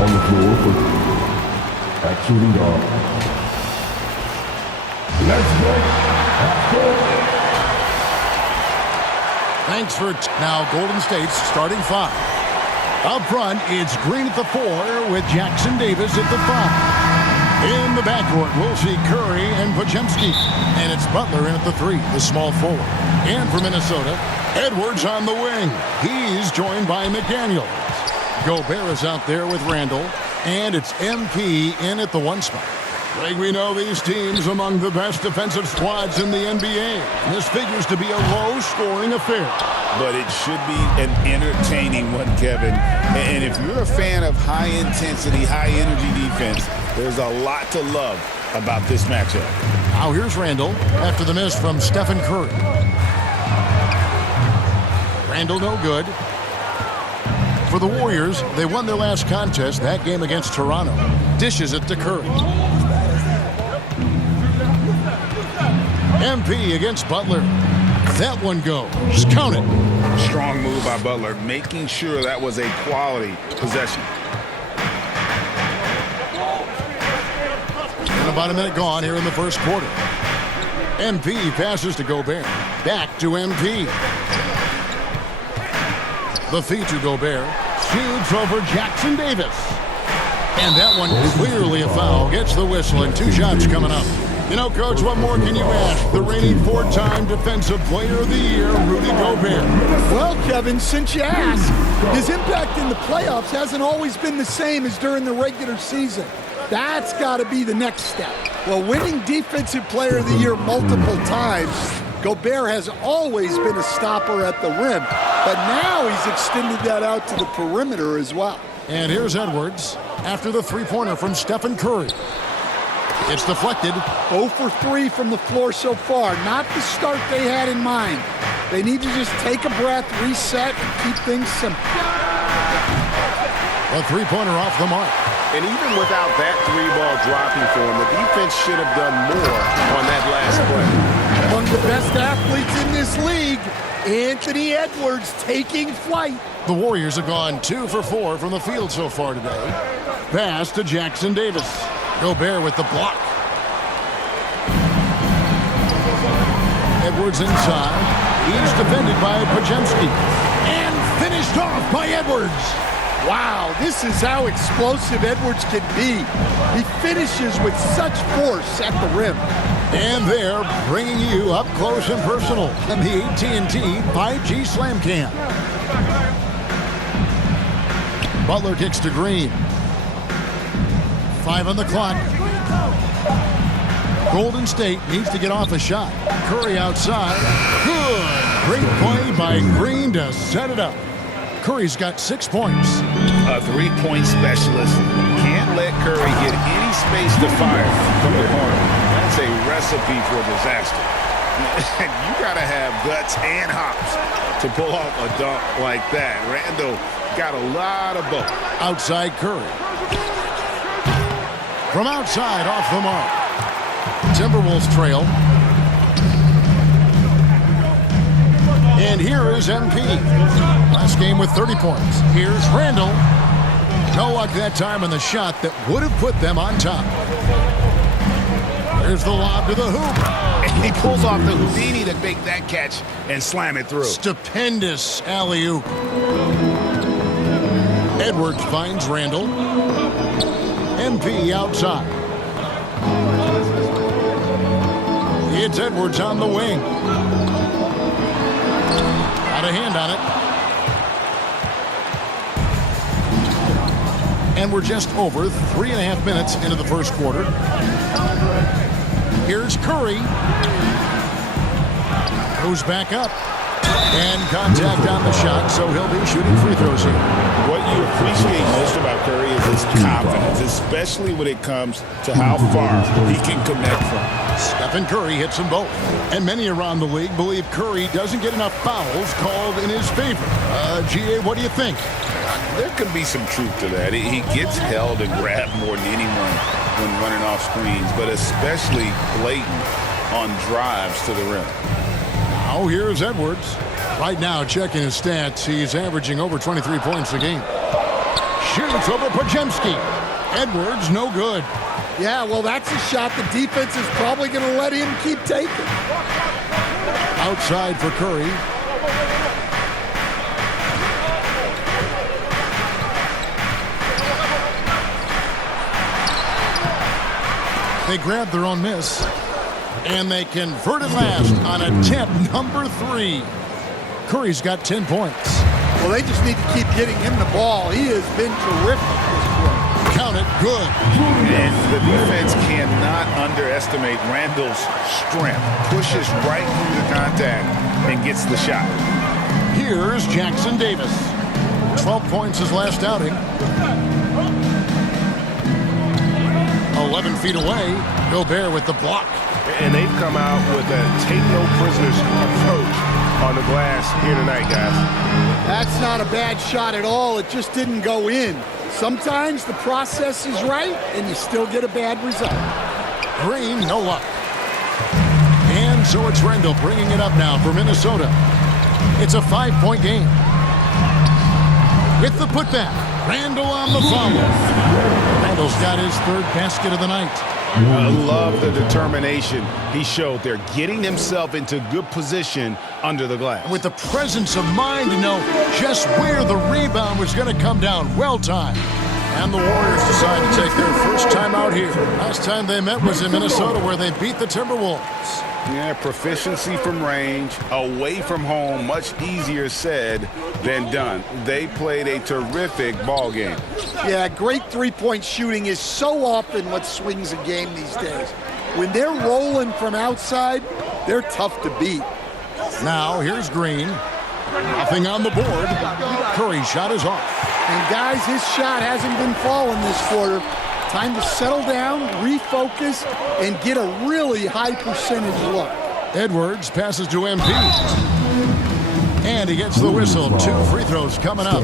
On the floor for at shooting guard. Let's go. Thanks for now Golden State's starting five. Up front, it's Green at the 4 with Jackson Davis at the 5. In the backcourt, we'll see Curry and Podziemski. And it's Butler in at the 3, the small forward. And for Minnesota, Edwards on the wing. He's joined by McDaniels. Gobert is out there with Randall. And it's MP in at the 1 spot. Like we know, these teams among the best defensive squads in the NBA. This figures to be a low-scoring affair. But it should be an entertaining one, Kevin. And if you're a fan of high-intensity, high-energy defense, there's a lot to love about this matchup. Now here's Randall after the miss from Stephen Curry. Randall no good. For the Warriors, they won their last contest, that game against Toronto. Dishes it to Curry. MP against Butler. That one goes. Count it. Strong move by Butler, making sure that was a quality possession. And about a minute gone here in the first quarter. MP passes to Gobert. Back to MP. The feed to Gobert. Shoots over Jackson Davis. And that one clearly a foul. Gets the whistle and 2 shots coming up. You know, Coach, what more can you ask? The reigning 4-time Defensive Player of the Year, Rudy Gobert. Well, Kevin, since you asked, his impact in the playoffs hasn't always been the same as during the regular season. That's got to be the next step. Well, winning Defensive Player of the Year multiple times, Gobert has always been a stopper at the rim. But now he's extended that out to the perimeter as well. And here's Edwards after the three-pointer from Stephen Curry. It's deflected. 0 for 3 from the floor so far. Not the start they had in mind. They need to just take a breath, reset, and keep things simple. A three-pointer off the mark. And even without that 3-ball dropping for him, the defense should have done more on that last play. Among the best athletes in this league, Anthony Edwards taking flight. The Warriors have gone 2 for 4 from the field so far today. Pass to Jackson Davis. Gobert with the block. Edwards inside. He's defended by Podziemski. And finished off by Edwards. Wow, this is how explosive Edwards can be. He finishes with such force at the rim. And they're bringing you up close and personal on the AT&T 5G Slam Cam. Butler kicks to Green. 5 on the clock. Golden State needs to get off a shot. Curry outside. Good. Great play by Green to set it up. Curry's got 6 points. A three-point specialist. Can't let Curry get any space to fire from the corner. That's a recipe for disaster. You got to have guts and hops to pull off a dunk like that. Randall got a lot of both. Outside Curry. From outside, off the mark. Timberwolves trail. And here is MP. Last game with 30 points. Here's Randall. No luck that time on the shot that would have put them on top. Here's the lob to the hoop. And he pulls off the Houdini to make that catch and slam it through. Stupendous alley-oop. Edwards finds Randall. MP outside. It's Edwards on the wing. Got a hand on it. And we're just over 3.5 minutes into the first quarter. Here's Curry. Goes back up. And contact on the shot, so he'll be shooting free throws here. What you appreciate most about Curry is his confidence, especially when it comes to how far he can connect from. Stephen Curry hits them both. And many around the league believe Curry doesn't get enough fouls called in his favor. GA, what do you think? There could be some truth to that. He gets held and grabbed more than anyone when running off screens, but especially blatant on drives to the rim. Now here's Edwards. Right now, checking his stats, he's averaging over 23 points a game. shoots over Pajemski. Edwards, no good. Yeah, well, that's a shot the defense is probably going to let him keep taking. Outside for Curry. They grab their own miss, and they convert it last on attempt number 3. Curry's got 10 points. Well, they just need to keep getting him the ball. He has been terrific this quarter. Count it, good. And the defense cannot underestimate Randall's strength. Pushes right through the contact and gets the shot. Here's Jackson Davis. 12 points his last outing. 11 feet away, Gobert with the block. And they've come out with a take-no-prisoners approach on the glass here tonight, guys. That's not a bad shot at all. It just didn't go in. Sometimes the process is right, and you still get a bad result. Green, no luck. And so it's Randall bringing it up now for Minnesota. It's a 5-point game. With the putback, Randall on the foul. Randall's got his 3rd basket of the night. I love the determination he showed there, getting himself into good position under the glass. With the presence of mind to know just where the rebound was going to come down. Well timed. And the Warriors decide to take their first time out here. Last time they met was in Minnesota, where they beat the Timberwolves. Yeah, proficiency from range, away from home, much easier said than done. They played a terrific ball game. Yeah, great three-point shooting is so often what swings a game these days. When they're rolling from outside, they're tough to beat. Now, here's Green. Nothing on the board. Curry's shot is off. And guys, his shot hasn't been falling this quarter. Time to settle down, refocus, and get a really high percentage look. Edwards passes to MP. And he gets the whistle. 2 free throws coming up.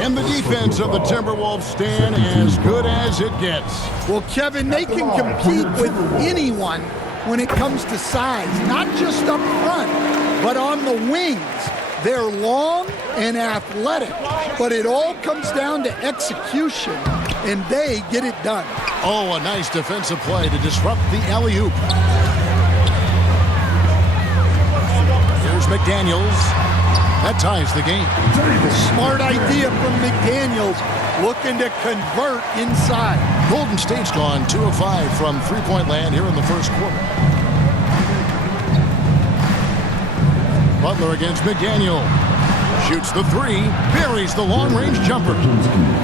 And the defense of the Timberwolves stand as good as it gets. Well, Kevin, they can compete with anyone when it comes to size, not just up front, but on the wings. They're long and athletic, but it all comes down to execution, and they get it done. Oh, a nice defensive play to disrupt the alley-oop. Here's McDaniels. That ties the game. Smart idea from McDaniels, looking to convert inside. Golden State's gone 2 of 5 from three-point land here in the first quarter. Butler against McDaniel. Shoots the 3, buries the long-range jumper.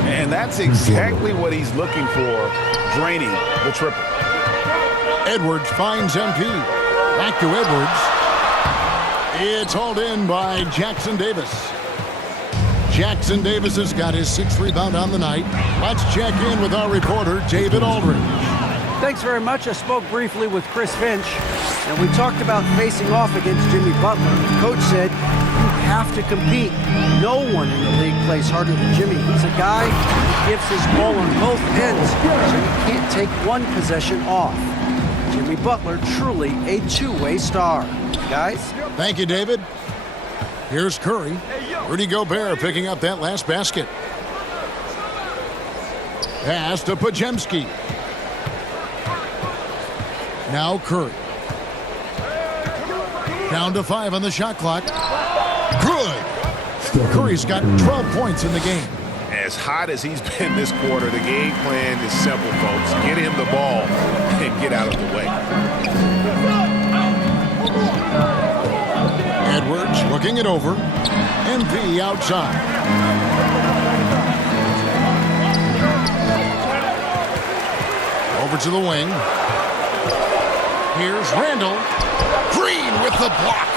And that's exactly what he's looking for, draining the triple. Edwards finds MP. Back to Edwards. It's hauled in by Jackson Davis. Jackson Davis has got his 6th rebound on the night. Let's check in with our reporter, David Aldridge. Thanks very much. I spoke briefly with Chris Finch, and we talked about facing off against Jimmy Butler. The coach said, you have to compete. No one in the league plays harder than Jimmy. He's a guy who gives his ball on both ends, so you can't take one possession off. Jimmy Butler, truly a two-way star. Guys? Thank you, David. Here's Curry. Rudy Gobert picking up that last basket. Pass to Pajemski. Now Curry. Down to 5 on the shot clock. Good. Curry's got 12 points in the game. As hot as he's been this quarter, the game plan is simple, folks. Get him the ball and get out of the way. Edwards looking it over. MP outside. Over to the wing. Here's Randall. Green with the block.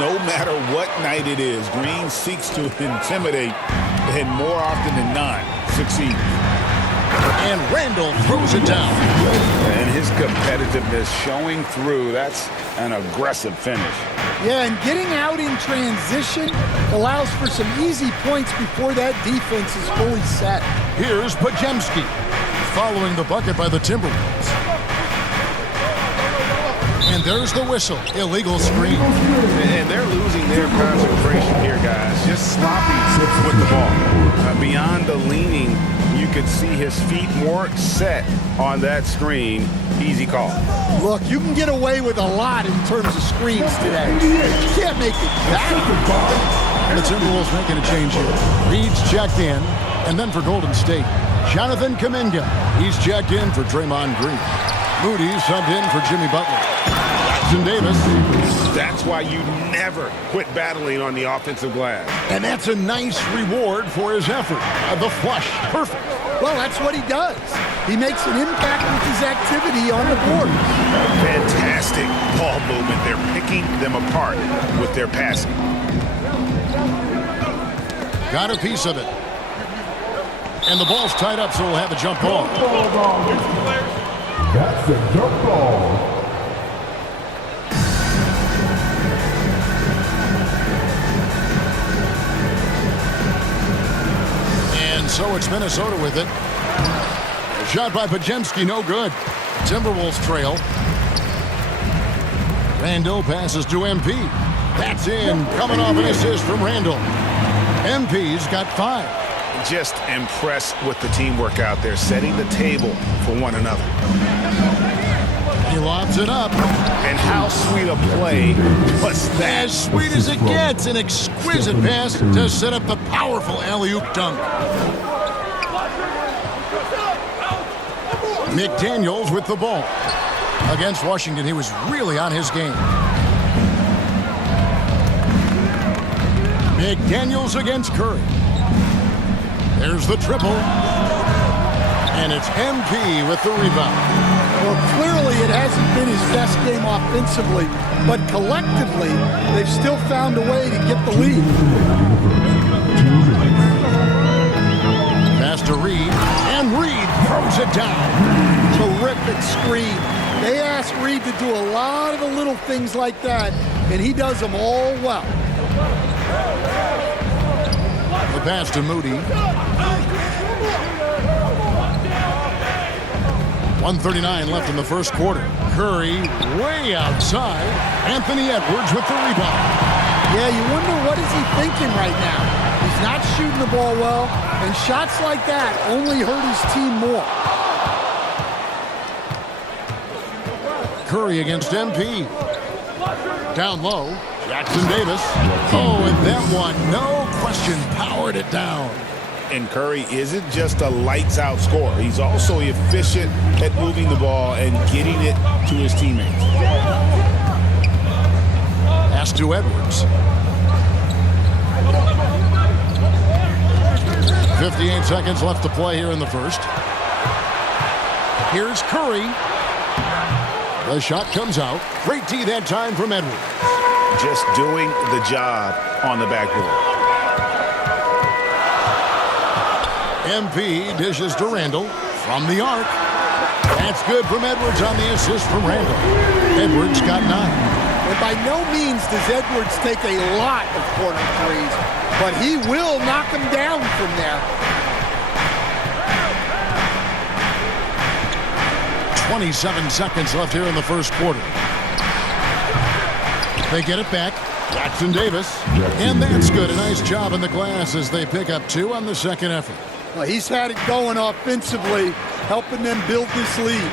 No matter what night it is, Green seeks to intimidate and more often than not succeeds. And Randall throws it down. And his competitiveness showing through. That's an aggressive finish. Yeah, and getting out in transition allows for some easy points before that defense is fully set. Here's Pajemski following the bucket by the Timberwolves. And there's the whistle. Illegal screen. And they're losing their concentration here, guys. Just sloppy with the ball. Beyond the leaning, you could see his feet weren't set on that screen. Easy call. Look, you can get away with a lot in terms of screens today. You can't make it that. The Timberwolves making a change here. Reed's checked in. And then for Golden State, Jonathan Kuminga. He's checked in for Draymond Green. Moody subbed in for Jimmy Butler. Jackson Davis. That's why you never quit battling on the offensive glass. And that's a nice reward for his effort. The flush. Perfect. Well, that's what he does. He makes an impact with his activity on the board. Fantastic ball movement. They're picking them apart with their passing. Got a piece of it. And the ball's tied up, so we'll have a jump ball. That's a jump ball. And so it's Minnesota with it. Shot by Podziemski, no good. Timberwolves trail. Randall passes to MP. That's in. Coming off an assist from Randall. MP's got 5. Just impressed with the teamwork out there, setting the table for one another. He lobs it up. And how sweet a play was that? As sweet as it gets. An exquisite pass to set up the powerful alley-oop dunk. McDaniels with the ball. Against Washington, he was really on his game. McDaniels against Curry. There's the triple. And it's MP with the rebound. Well, clearly it hasn't been his best game offensively, but collectively, they've still found a way to get the lead. Pass to Reed, and Reed throws it down. Terrific screen. They ask Reed to do a lot of the little things like that, and he does them all well. The pass to Moody. 1:39 left in the first quarter. Curry way outside. Anthony Edwards with the rebound. Yeah, you wonder what is he thinking right now. He's not shooting the ball well, and shots like that only hurt his team more. Curry against MP. Down low. Jackson Davis. Oh, and that one, no question, powered it down. And Curry isn't just a lights-out scorer. He's also efficient at moving the ball and getting it to his teammates. Pass to Edwards. 58 seconds left to play here in the first. Here's Curry. The shot comes out. Great D that time from Edwards. Just doing the job on the backboard. MP dishes to Randall from the arc. That's good from Edwards on the assist from Randall. Edwards got 9. And by no means does Edwards take a lot of corner threes, but he will knock them down from there. 27 seconds left here in the first quarter. They get it back. Jackson Davis. And that's good. A nice job in the glass as they pick up 2 on the second effort. Well, he's had it going offensively, helping them build this lead.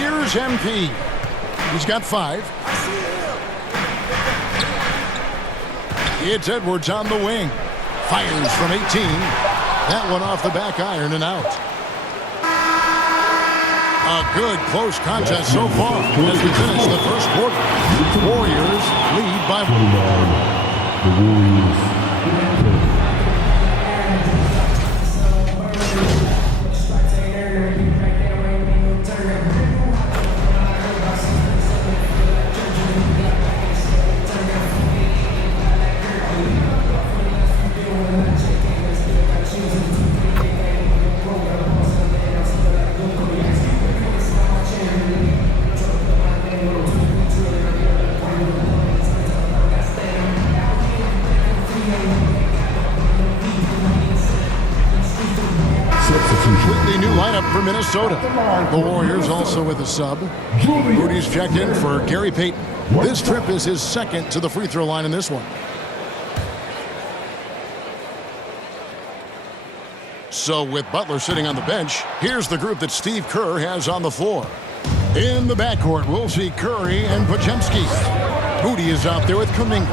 Here's MP. He's got 5. It's Edwards on the wing. Fires from 18. That one off the back iron and out. A good close contest so far as we finish the first quarter. Warriors lead by 1. The Warriors. for Minnesota. The Warriors also with a sub. Rudy's checked in for Gary Payton. This trip is his second to the free throw line in this one. So with Butler sitting on the bench, here's the group that Steve Kerr has on the floor. In the backcourt, we'll see Curry and Podziemski. Moody is out there with Kuminga.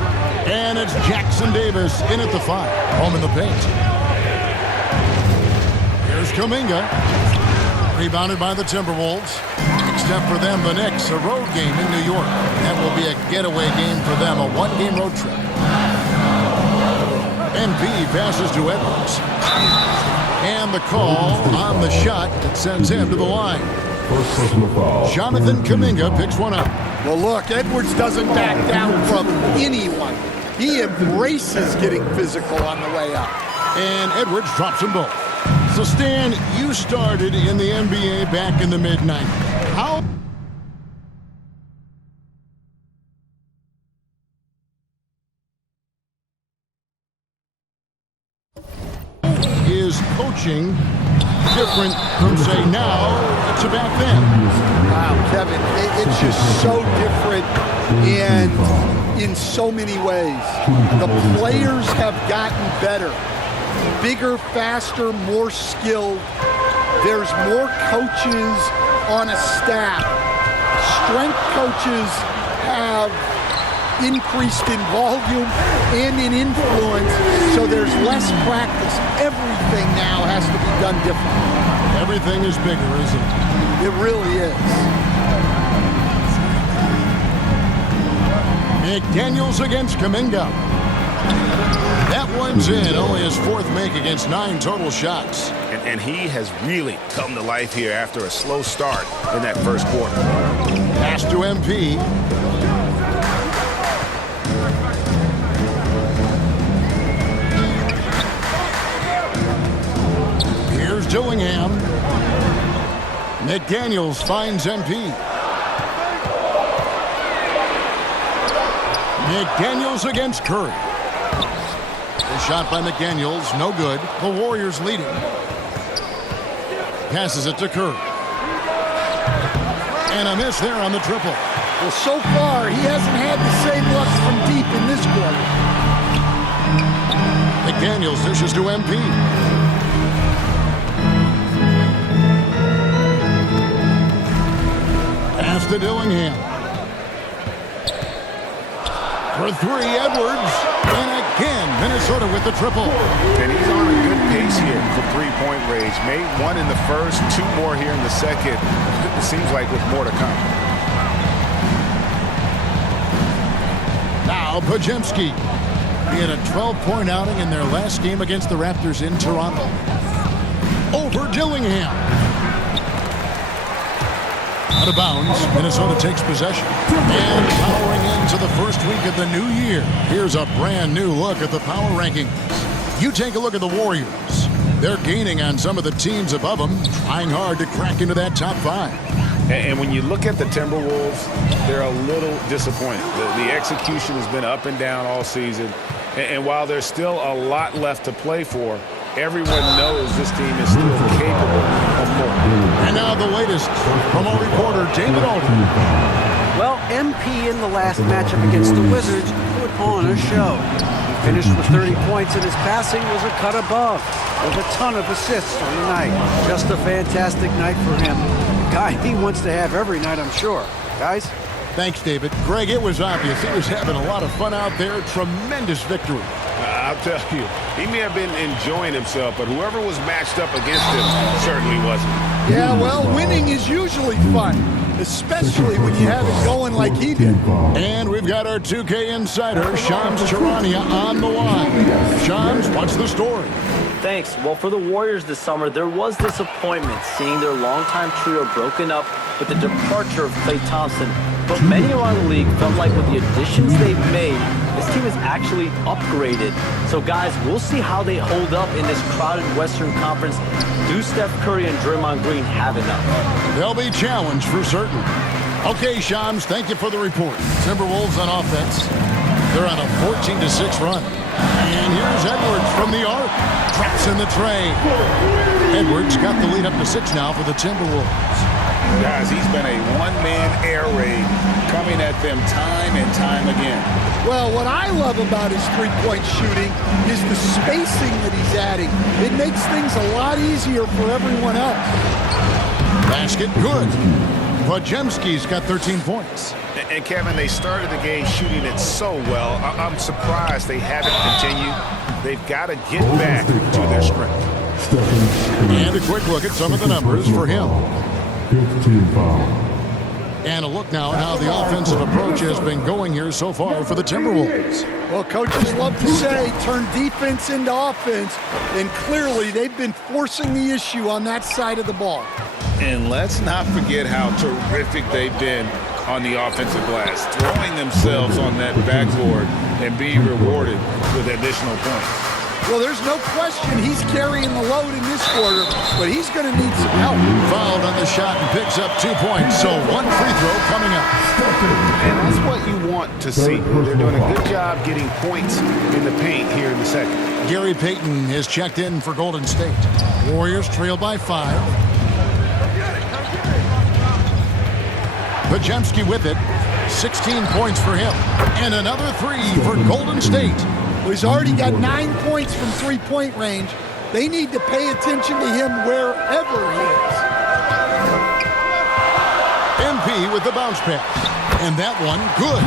And it's Jackson Davis in at the 5. Home in the paint. Here's Kuminga. Rebounded by the Timberwolves. Next up for them, the Knicks, a road game in New York. That will be a getaway game for them, a one-game road trip. MP passes to Edwards. And the call on the shot that sends him to the line. Jonathan Kuminga picks one up. Well, look, Edwards doesn't back down from anyone. He embraces getting physical on the way up. And Edwards drops them both. So, Stan, you started in the NBA back in the mid-90s. How is coaching different from, say, now to back then? Wow, Kevin, it's just so different and in so many ways. The players have gotten better. Bigger, faster, more skilled. There's more coaches on a staff. Strength coaches have increased in volume and in influence, so there's less practice. Everything now has to be done differently. Everything is bigger, isn't it? It really is. McDaniels against Kuminga. That one's in. Only his 4th make against 9 total shots. And he has really come to life here after a slow start in that first quarter. Pass to MP. Here's Dillingham. McDaniels finds MP. McDaniels against Curry. A shot by McDaniels, no good. The Warriors leading. Passes it to Curry. And a miss there on the triple. Well, so far, he hasn't had the same luck from deep in this quarter. McDaniels dishes to MP. Pass to Dillingham. For 3, Edwards. And again, Minnesota with the triple. And he's on a good pace here for three-point range. Made 1 in the first, 2 more here in the second. It seems like with more to come. Now Podziemski. He had a 12-point outing in their last game against the Raptors in Toronto. Over Dillingham. Out of bounds, Minnesota takes possession. And powering into the first week of the new year, here's a brand new look at the power rankings. You take a look at the Warriors. They're gaining on some of the teams above them, trying hard to crack into that top 5. And when you look at the Timberwolves, they're a little disappointed. The execution has been up and down all season. And while there's still a lot left to play for, everyone knows this team is still capable of more. And now the latest from our reporter, David Alden. Well, MP in the last matchup against the Wizards put on a show. He finished with 30 points, and his passing was a cut above, with a ton of assists on the night. Just a fantastic night for him. A guy he wants to have every night, I'm sure. Guys? Thanks, David. Greg, it was obvious. He was having a lot of fun out there. Tremendous victory. I'll tell you, he may have been enjoying himself, but whoever was matched up against him certainly wasn't. Yeah, well, winning is usually fun, especially when you have it going like he did. And we've got our 2K insider, Shams Charania, on the line. Shams, what's the story? Thanks. Well, for the Warriors this summer, there was disappointment seeing their longtime trio broken up with the departure of Klay Thompson. But many around the league felt like with the additions they've made, this team is actually upgraded. So, guys, we'll see how they hold up in this crowded Western Conference. Do Steph Curry and Draymond Green have enough? They'll be challenged for certain. Okay, Shams, thank you for the report. Timberwolves on offense. They're on a 14-6 run. And here's Edwards from the arc. Drops in the tray. Edwards got the lead up to 6 now for the Timberwolves. Guys, he's been a one-man air raid coming at them time and time again. Well, what I love about his three-point shooting is the spacing that he's adding. It makes things a lot easier for everyone else. Basket good. Podziemski's got 13 points. And Kevin, they started the game shooting it so well. I'm surprised they haven't continued. They've got to get back to their strength. And a quick look at some of the numbers for him. 15 fouls. And a look now at how the offensive approach has been going here so far for the Timberwolves. Well, coaches love to say turn defense into offense, and clearly they've been forcing the issue on that side of the ball. And let's not forget how terrific they've been on the offensive glass, throwing themselves on that backboard and being rewarded with additional points. Well, there's no question he's carrying the load in this quarter, but he's going to need some help. Fouled on the shot and picks up 2 points, so 1 free throw coming up. And that's what you want to see. They're doing a good job getting points in the paint here in the second. Gary Payton has checked in for Golden State. Warriors trail by 5. Podziemski with it. 16 points for him. And another 3 for Golden State. Well, he's already got 9 points from three-point range. They need to pay attention to him wherever he is. MP with the bounce pass. And that one, good.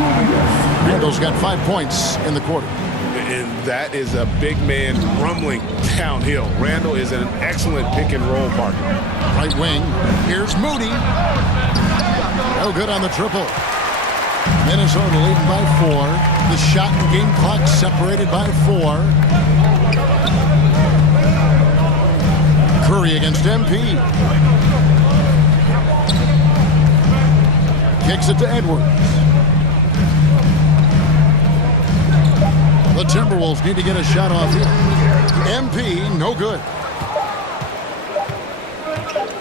Randall's got 5 points in the quarter. And that is a big man rumbling downhill. Randall is an excellent pick-and-roll partner. Right wing. Here's Moody. No good on the triple. Minnesota leading by 4. The shot and game clock separated by 4. Curry against MP. Kicks it to Edwards. The Timberwolves need to get a shot off here. MP, no good.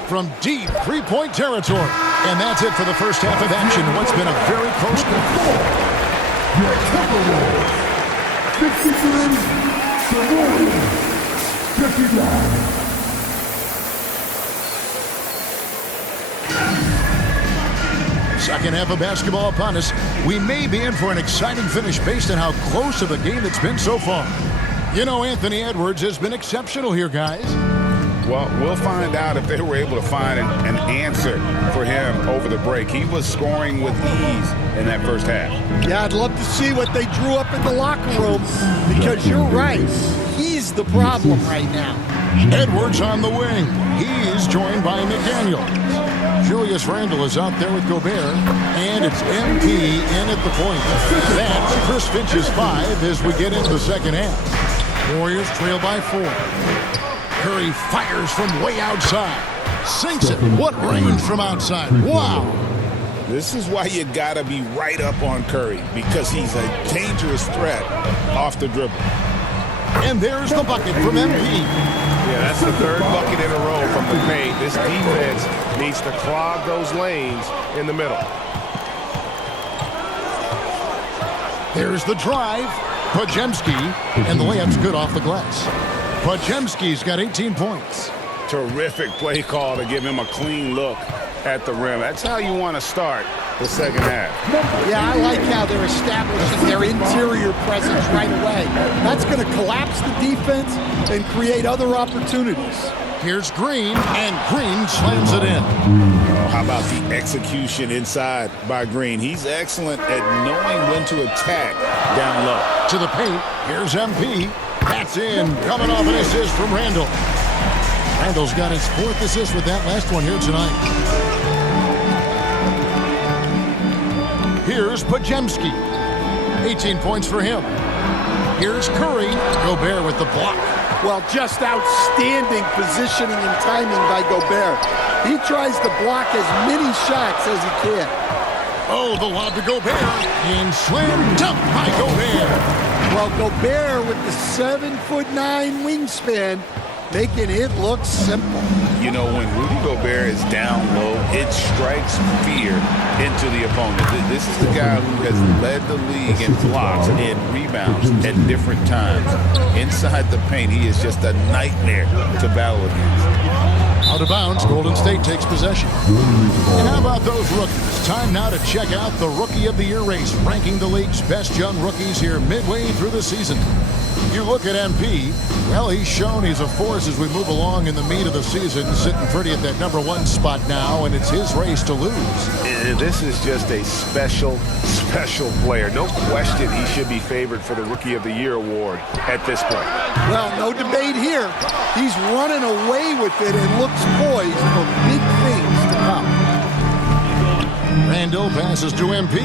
From deep three-point territory. And that's it for the first half of action. What's been a very close game. Your Timberwolves. 63. The Warriors. 59. Second half of basketball upon us. We may be in for an exciting finish based on how close of a game it's been so far. You know, Anthony Edwards has been exceptional here, guys. Well, we'll find out if they were able to find an answer for him over the break. He was scoring with ease in that first half. Yeah, I'd love to see what they drew up in the locker room, because you're right. He's the problem right now. Edwards on the wing. He's joined by McDaniel. Julius Randle is out there with Gobert, and it's MP in at the point. That's Chris Finch's 5 as we get into the second half. Warriors trail by 4. Curry fires from way outside. Sinks it. What range from outside. Wow. This is why you got to be right up on Curry, because he's a dangerous threat off the dribble. And there's the bucket from MP. Yeah, that's the third bucket in a row from the paint. This defense needs to clog those lanes in the middle. There's the drive. Podziemski, and the layup's good off the glass. Podziemski's got 18 points. Terrific play call to give him a clean look at the rim. That's how you want to start the second half. Yeah, I like how they're establishing their interior presence right away. That's going to collapse the defense and create other opportunities. Here's Green, and Green slams it in. How about the execution inside by Green? He's excellent at knowing when to attack down low. To the paint, here's MP. That's in, coming off an assist from Randle. Randle's got his 4th assist with that last one here tonight. Here's Podziemski. 18 points for him. Here's Curry. Gobert with the block. Well, just outstanding positioning and timing by Gobert. He tries to block as many shots as he can. Oh, the lob to Gobert. And slam dunk by Gobert. Well, Gobert with the 7'9" wingspan making it look simple. You know, when Rudy Gobert is down low, it strikes fear into the opponent. This is the guy who has led the league in blocks and rebounds at different times. Inside the paint, he is just a nightmare to battle against. Out of bounds, Golden State takes possession. And how about those rookies? Time now to check out the Rookie of the Year race, ranking the league's best young rookies here midway through the season. You look at MP, well, he's shown he's a force as we move along in the meat of the season, sitting pretty at that #1 spot now, and it's his race to lose. And this is just a special player. No question he should be favored for the Rookie of the Year award at this point. Well, no debate here. He's running away with it and looks poised for big things to come. Randall passes to MP.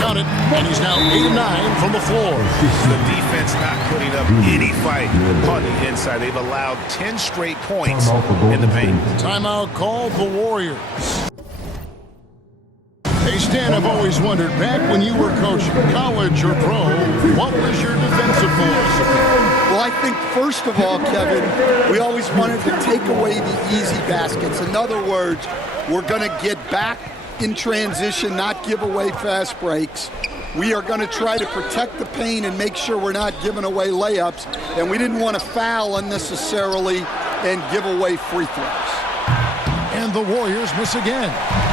Got it. And he's now 8 of 9 from the floor. The defense not putting up any fight on the inside. They've allowed 10 straight points in the paint. Timeout called the Warriors. Hey, Stan, I've always wondered, back when you were coaching, college or pro, what was your defensive philosophy? Well, I think, first of all, Kevin, we always wanted to take away the easy baskets. In other words, we're going to get back in transition, not give away fast breaks. We are going to try to protect the paint and make sure we're not giving away layups. And we didn't want to foul unnecessarily and give away free throws. And the Warriors miss again.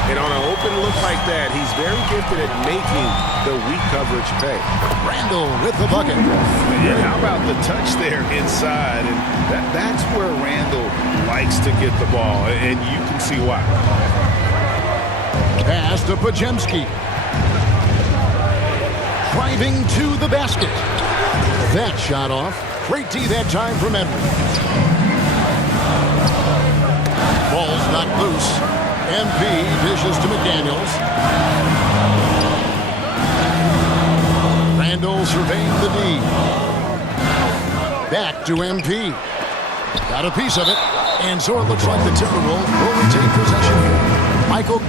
And on an open look like that, he's very gifted at making the weak coverage pay. Randall with the bucket. And how about the touch there inside? And that's where Randall likes to get the ball, and you can see why. Pass to Podziemski. Driving to the basket. That shot off. Great D that time from Edwards. Ball's knocked loose. MP dishes to McDaniels. Randall surveying the D. Back to MP. Got a piece of it. And so it looks like the Timberwolves will retain possession here. Michael.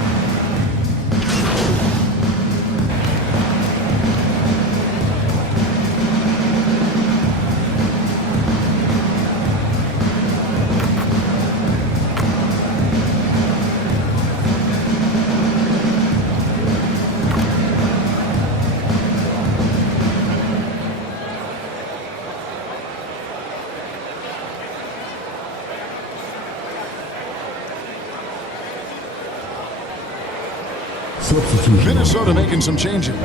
Minnesota making some changes.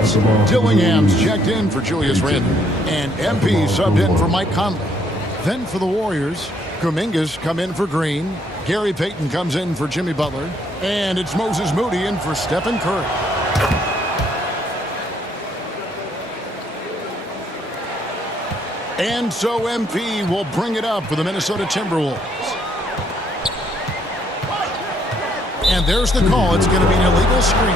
Dillingham's checked in for Julius Randle. And MP subbed in for Mike Conley. Then for the Warriors, Kuminga's come in for Green. Gary Payton comes in for Jimmy Butler. And it's Moses Moody in for Stephen Curry. And so MP will bring it up for the Minnesota Timberwolves. And there's the call. It's going to be an illegal screen.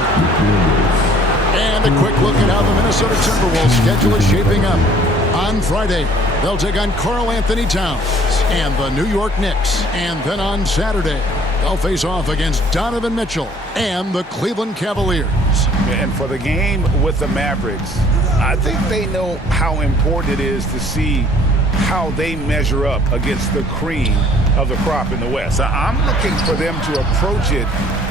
And a quick look at how the Minnesota Timberwolves schedule is shaping up. On Friday, they'll take on Karl Anthony Towns and the New York Knicks. And then on Saturday, they'll face off against Donovan Mitchell and the Cleveland Cavaliers. And for the game with the Mavericks, I think they know how important it is to see how they measure up against the cream of the crop in the West. I'm looking for them to approach it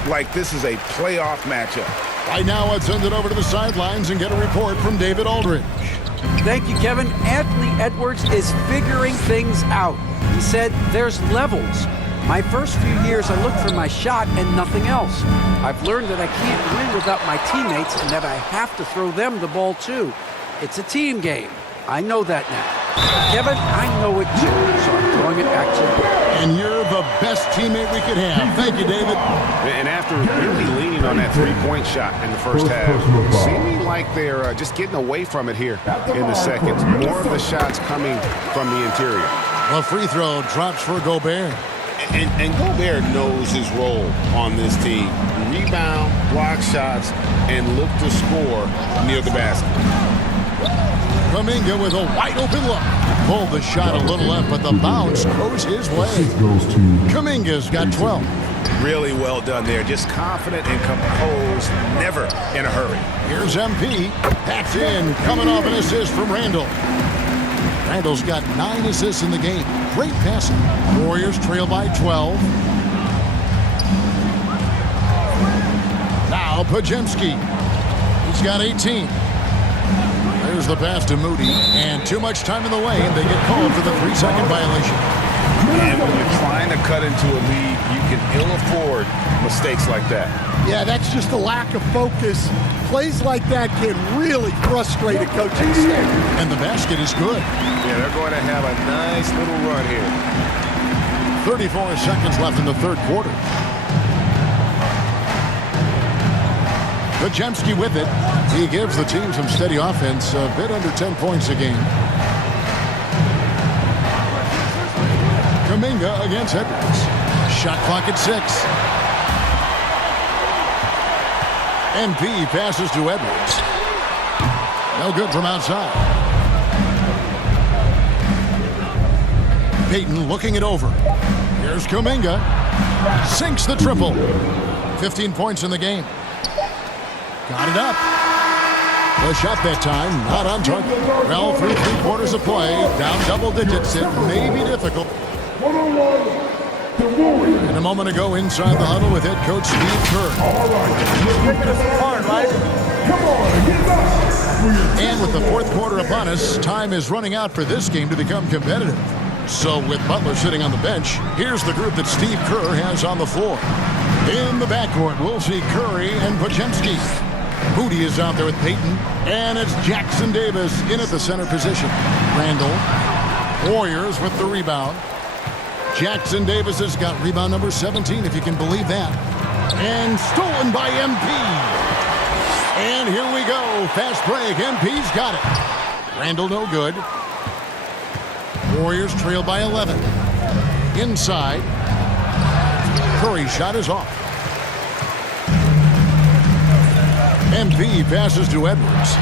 like this is a playoff matchup. Right now, let's send it over to the sidelines and get a report from David Aldridge. Thank you, Kevin. Anthony Edwards is figuring things out. He said there's levels. My first few years, I looked for my shot and nothing else. I've learned that I can't win without my teammates and that I have to throw them the ball too. It's a team game. I know that now. Kevin, I know it too, so I'm throwing it back to you. And you're the best teammate we could have. Thank you, David. And after really leaning on that three-point shot in the first half, seeming like they're just getting away from it here in the second. More of the shots coming from the interior. A free throw drops for Gobert. And Gobert knows his role on this team. Rebound, block shots, and look to score near the basket. Kuminga with a wide open look. Pulled the shot a little left, but the bounce goes his way. Kuminga's got 12. Really well done there. Just confident and composed, never in a hurry. Here's MP. That's in, coming off an assist from Randall. Randall's got 9 assists in the game. Great passing. Warriors trail by 12. Now Pajemski. He's got 18. There's the pass to Moody, and too much time in the lane. They get called for the 3-second violation. And when you're trying to cut into a lead, you can ill afford mistakes like that. Yeah, that's just a lack of focus. Plays like that can really frustrate a coaching staff. And the basket is good. Yeah, they're going to have a nice little run here. 34 seconds left in the third quarter. Pajemski with it. He gives the team some steady offense, a bit under 10 points a game. Kuminga against Edwards. Shot clock at 6. MP passes to Edwards. No good from outside. Payton looking it over. Here's Kuminga. Sinks the triple. 15 points in the game. Got it up. The shot that time, not on target. Well, through 3 quarters of play, down double digits. It may be difficult. And a moment ago, inside the huddle with head coach Steve Kerr. And with the fourth quarter upon us, time is running out for this game to become competitive. So with Butler sitting on the bench, here's the group that Steve Kerr has on the floor. In the backcourt, we'll see Curry and Pajemski. Moody is out there with Payton, and it's Jackson Davis in at the center position. Randall, Warriors with the rebound. Jackson Davis has got rebound number 17, if you can believe that. And stolen by MP. And here we go. Fast break. MP's got it. Randall no good. Warriors trail by 11. Inside. Curry's shot is off. MP passes to Edwards.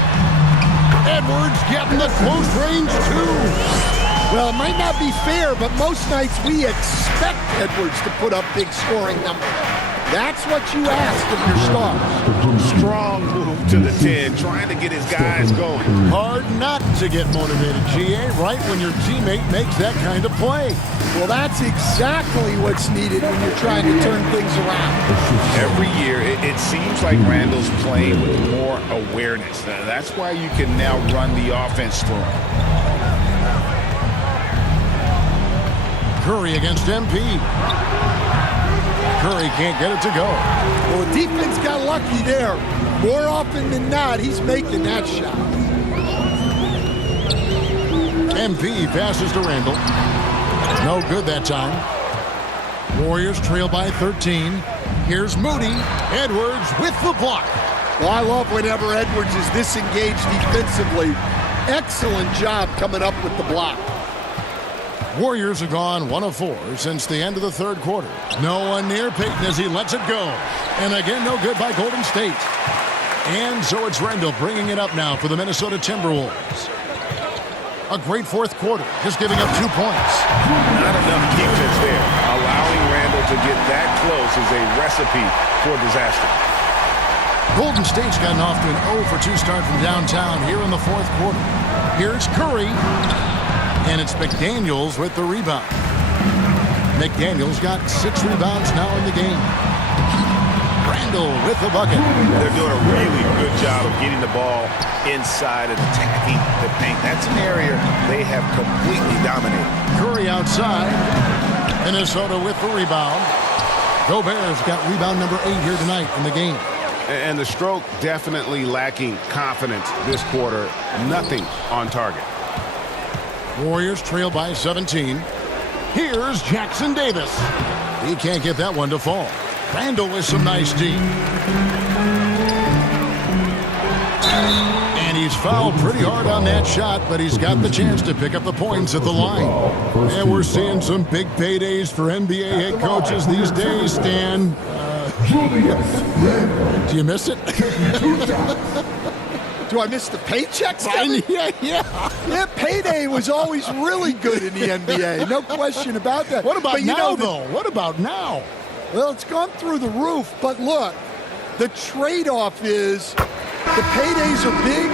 Edwards getting the close range too. Well, it might not be fair, but most nights we expect Edwards to put up big scoring numbers. That's what you ask of your stars. Strong move to the 10, trying to get his guys going. Hard not to get motivated, GA, right when your teammate makes that kind of play. Well, that's exactly what's needed when you're trying to turn things around. Every year, it seems like Randall's playing with more awareness. That's why you can now run the offense through him. Curry against MP. Curry can't get it to go. Well, the defense got lucky there. More often than not, he's making that shot. MP passes to Randall. No good that time. Warriors trail by 13. Here's Moody. Edwards with the block. Well, I love whenever Edwards is disengaged defensively. Excellent job coming up with the block. Warriors have gone 1 of 4 since the end of the third quarter. No one near Payton as he lets it go. And again, no good by Golden State. And so it's Randall bringing it up now for the Minnesota Timberwolves. A great fourth quarter, just giving up 2 points. Not enough defense there. Allowing Randall to get that close is a recipe for disaster. Golden State's gotten off to an 0 for 2 start from downtown here in the fourth quarter. Here's Curry. And it's McDaniels with the rebound. McDaniels got 6 rebounds now in the game. Randall with the bucket. They're doing a really good job of getting the ball inside and attacking the paint. That's an area they have completely dominated. Curry outside. Minnesota with the rebound. Gobert's got rebound number 8 here tonight in the game. And the stroke definitely lacking confidence this quarter. Nothing on target. Warriors trail by 17. Here's Jackson Davis. He can't get that one to fall. Randall with some nice D. And he's fouled pretty hard on that shot, but he's got the chance to pick up the points at the line. And we're seeing some big paydays for NBA head coaches these days, Stan. Do you miss it? Do I miss the paychecks? Yeah. Payday was always really good in the NBA. No question about that. What about now, though? What about now? Well, it's gone through the roof. But look, the trade-off is the paydays are big.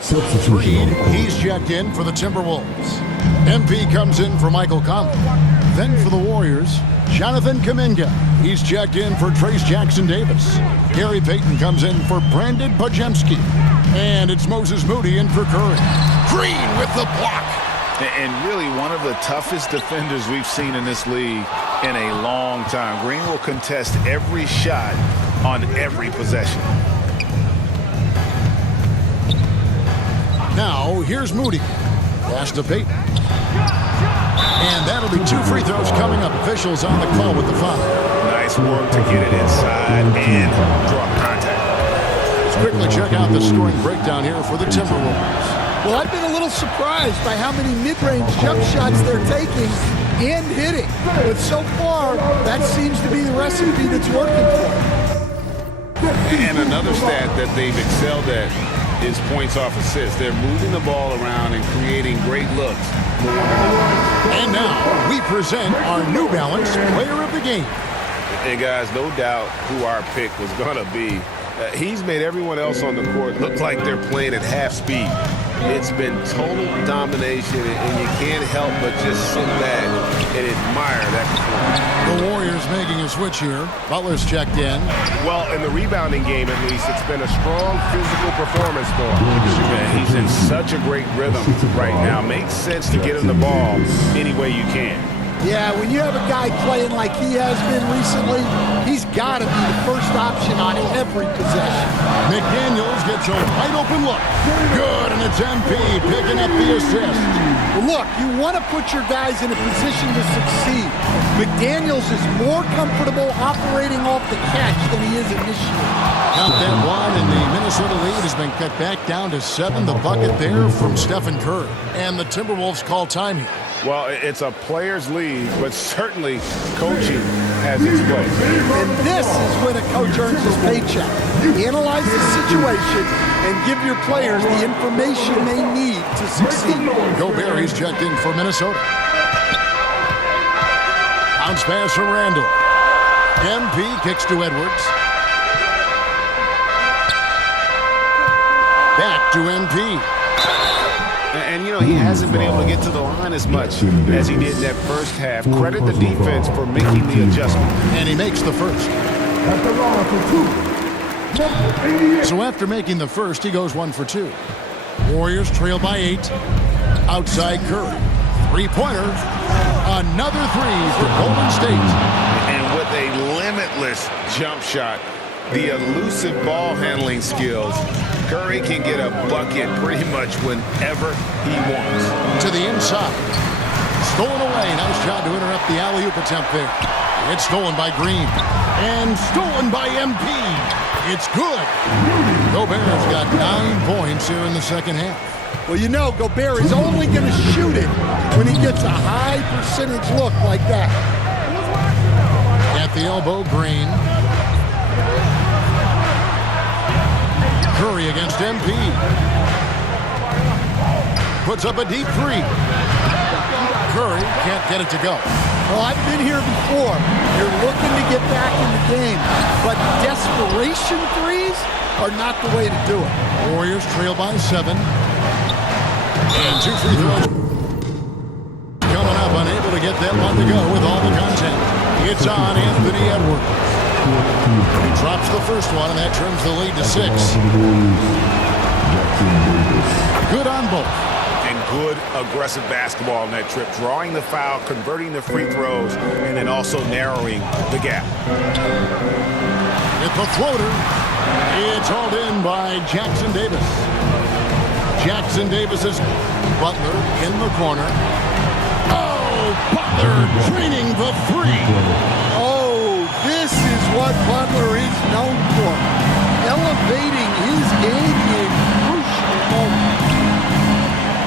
Substitution. He's checked in for the Timberwolves. MP comes in for Michael Conley. Then for the Warriors, Jonathan Kuminga. He's checked in for Trace Jackson-Davis. Gary Payton comes in for Brandon Pajemski. And it's Moses Moody in for Curry. Green with the block. And really one of the toughest defenders we've seen in this league in a long time. Green will contest every shot on every possession. Now, here's Moody. Pass to Payton. And that'll be 2 free throws coming up. Officials on the call with the foul. Nice work to get it inside and draw contact. Let's quickly check out the scoring breakdown here for the Timberwolves. Well, I've been a little surprised by how many mid-range jump shots they're taking and hitting. But so far, that seems to be the recipe that's working for them. And another stat that they've excelled at is points off assists. They're moving the ball around and creating great looks for one another. And now we present our New Balance Player of the Game. And guys, no doubt who our pick was going to be. He's made everyone else on the court look like they're playing at half speed. It's been total domination, and you can't help but just sit back and admire that performance. The Warriors making a switch here. Butler's checked in. Well, in the rebounding game, at least, it's been a strong physical performance for him. He's in such a great rhythm right now. Makes sense to get him the ball any way you can. Yeah, when you have a guy playing like he has been recently, he's got to be the first option on every possession. McDaniels gets a wide open look. Good, and it's MP picking up the assist. Well, look, you want to put your guys in a position to succeed. McDaniels is more comfortable operating off the catch than he is initiating. Count that one, and the Minnesota lead has been cut back down to 7. The bucket there from Stephen Curry. And the Timberwolves call time here. Well, it's a players' league, but certainly coaching has its place. And this is when a coach earns his paycheck. Analyze the situation and give your players the information they need to succeed. Gobert, he's checked in for Minnesota. Bounce pass from Randall. MP kicks to Edwards. Back to MP. And, you know, he hasn't been able to get to the line as much as he did in that first half. Credit the defense for making the adjustment. And he makes the first. At the line for 2. Number 88. So after making the first, he goes 1 for 2. Warriors trail by 8. Outside Curry. Three-pointer. Another 3 for Golden State. And with a limitless jump shot, the elusive ball handling skills, Curry can get a bucket pretty much whenever he wants. To the inside. Stolen away. Nice job to interrupt the alley-oop attempt there. It's stolen by Green. And stolen by MP. It's good. Gobert's got 9 points here in the second half. Well, you know, Gobert is only going to shoot it when he gets a high percentage look like that. At the elbow, Green. Curry against MP. Puts up a deep 3. Curry can't get it to go. Well, I've been here before. You're looking to get back in the game, but desperation threes are not the way to do it. Warriors trail by 7. And 2 free throws. Coming up, unable to get that one to go with all the content. It's on Anthony Edwards. He drops the first one, and that trims the lead to 6. Good on both. And good aggressive basketball on that trip, drawing the foul, converting the free throws, and then also narrowing the gap. With the floater, it's hauled in by Jackson-Davis. Jackson-Davis is Butler in the corner. Oh, Butler draining the 3. This is what Butler is known for, elevating his game in crucial moments.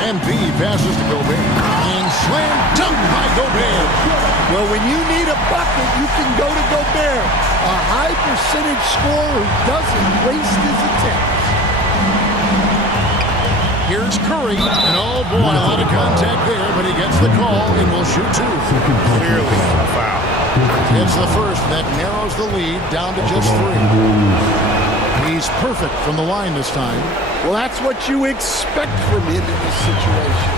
MP passes to Gobert, and slam dunk by Gobert. Well, when you need a bucket, you can go to Gobert, a high percentage scorer who doesn't waste his attempts. Here's Curry, and oh boy, a lot of contact there, but he gets the call and will shoot 2. Clearly a foul. It's the first that narrows the lead down to just 3. He He's perfect from the line this time. Well, that's what you expect from him in this situation.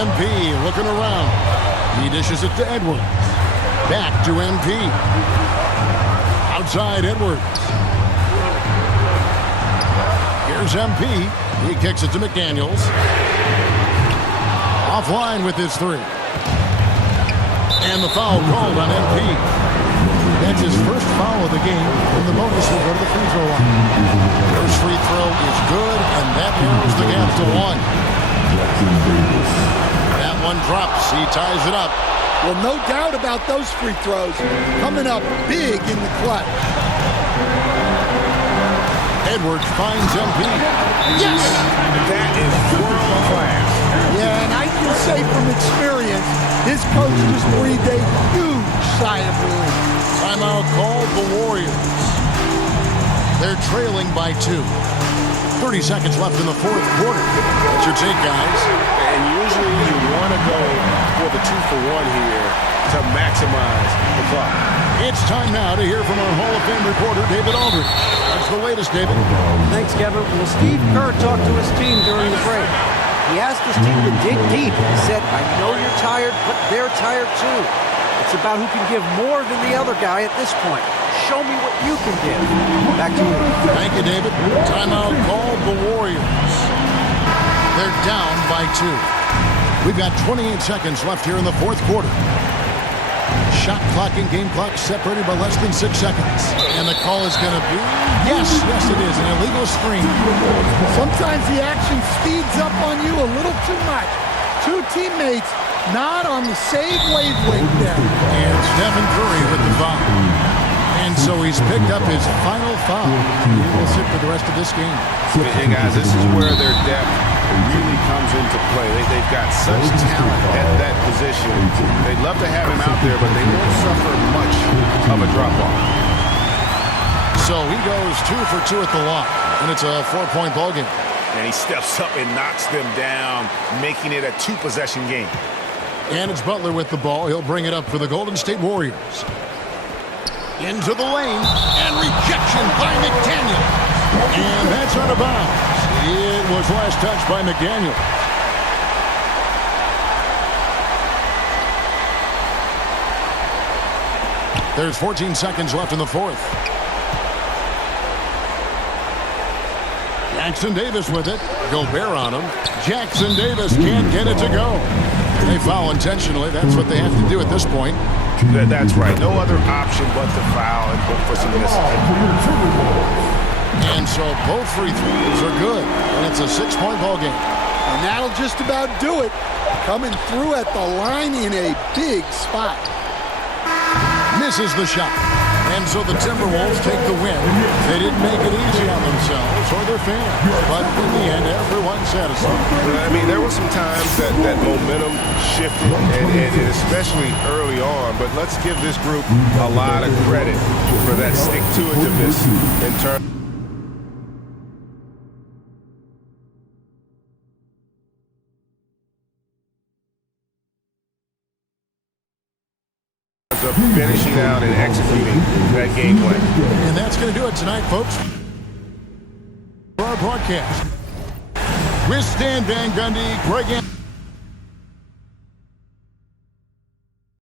MP looking around. He dishes it to Edwards. Back to MP. Outside Edwards. Here's MP. He kicks it to McDaniels. Offline with his three. And the foul called on MP. That's his first foul of the game, and the bonus will go to the free throw line. First free throw is good, and that narrows the gap to one. That one drops. He ties it up. Well, no doubt about those free throws coming up big in the clutch. Edwards finds MP. Yes! That is world class. Yeah, and I can say from experience, his coach just breathed a huge sigh of relief. Timeout called the Warriors. They're trailing by 2. 30 seconds left in the fourth quarter. What's your take, guys? And usually you want to go for the 2-for-1 here to maximize the clock. It's time now to hear from our Hall of Fame reporter, David Aldridge. What's the latest, David? Thanks, Kevin. Well, Steve Kerr talked to his team during the break. He asked his team to dig deep. He said, I know you're tired, but they're tired too. It's about who can give more than the other guy at this point. Show me what you can give. Back to you. Thank you, David. Timeout called the Warriors. They're down by 2. We've got 28 seconds left here in the fourth quarter. Shot clock and game clock separated by less than 6 seconds. And the call is going to be, yes, it is, an illegal screen. Sometimes the action speeds up on you a little too much. Two teammates not on the same wavelength there. And Stephen Curry with the foul. And so he's picked up his final foul. He will sit for the rest of this game. And guys, this is where their depth really comes into play. They've got such talent at that position. They'd love to have him out there, but they won't suffer much of a drop-off. So he goes 2 for 2 at the line, and it's a 4-point ball game. And he steps up and knocks them down, making it a 2-possession game. And it's Butler with the ball. He'll bring it up for the Golden State Warriors. Into the lane, and rejection by McDaniel. And that's out of bounds. It was last touched by McDaniel. There's 14 seconds left in the fourth. Jackson Davis with it. Gobert on him. Jackson Davis can't get it to go. They foul intentionally. That's what they have to do at this point. That's right. No other option but to foul and hope for some misses. And so both free throws are good. And it's a 6-point ball game. And that'll just about do it. Coming through at the line in a big spot. Misses the shot. And so the Timberwolves take the win. They didn't make it easy on themselves or their fans. But in the end, everyone's satisfied. I mean, there were some times that momentum shifted, and especially early on. But let's give this group a lot of credit for that stick-to-itiveness in terms of finishing out and executing that game plan. And that's going to do it tonight, folks. For our broadcast. With Stan Van Gundy, Greg